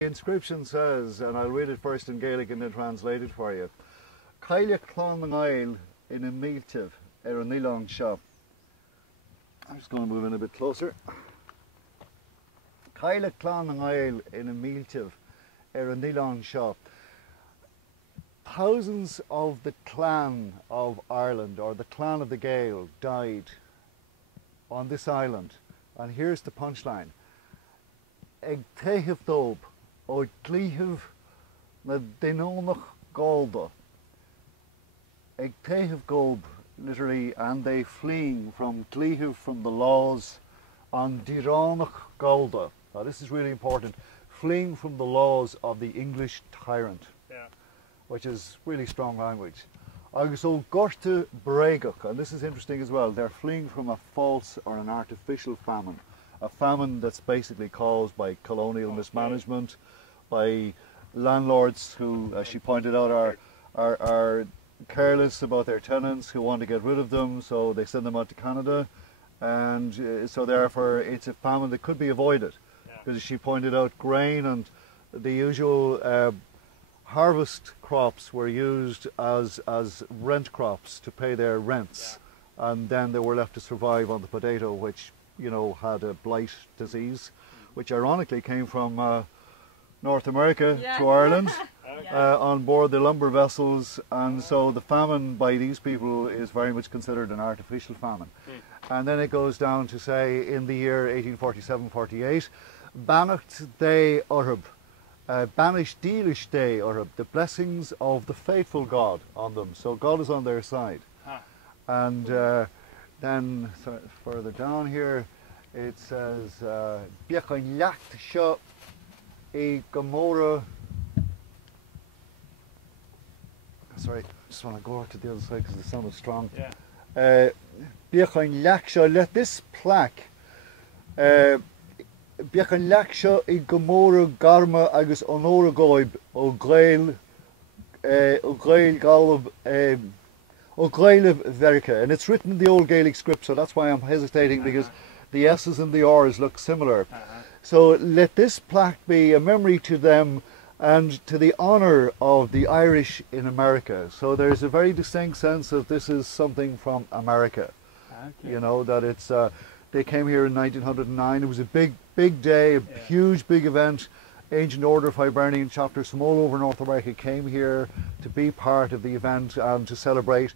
The inscription says, and I'll read it first in Gaelic and then translate it for you. Caille clán an Gael in a míltibh an Uileán seo. I'm just going to move in a bit closer. Caille clán an Gael in a míltibh an Uileán seo. Thousands of the clan of Ireland, or the clan of the Gael, died on this island. And here's the punchline. Ag taithimh dóibh ó dlíthimh na daonónach Gálda. Ag taithimh dóibh, literally, and they fleeing from dlíthimh, from the laws, an tyrannical Gálda. Now this is really important. Fleeing from the laws of the English tyrant. Yeah. Which is really strong language. Agus ó gorta bréagach, and this is interesting as well, they're fleeing from a false or an artificial famine. A famine that's basically caused by colonial mismanagement, by landlords who, as she pointed out, are careless about their tenants, who want to get rid of them, so they send them out to Canada. And so therefore it's a famine that could be avoided. Because as she pointed out, grain and the usual harvest crops were used as rent crops to pay their rents. And then they were left to survive on the potato, which, you know, had a blight disease, which ironically came from North America to Ireland on board the lumber vessels. And so the famine by these people is very much considered an artificial famine. And then it goes down to say in the year 1847-48, Bannacht Day Urb, Banish Dealish Day Urb, the blessings of the faithful God on them. So God is on their side. And then further down here it says Biachan Lacht Sho E Gomorrah. Sorry, I just want to go to the other side because the sound is strong. Biachan Lacht Sho, let this plaque Biachan Lacht Sho E Gomorrah Garma agus Onora Goib O Gael Gael of America, and it's written in the old Gaelic script, so that's why I'm hesitating, because the S's and the R's look similar. So let this plaque be a memory to them and to the honour of the Irish in America. So there's a very distinct sense of this is something from America. You know, that it's they came here in 1909. It was a big day, a huge big event. Ancient Order of Hibernian chapters from all over North America came here to be part of the event and to celebrate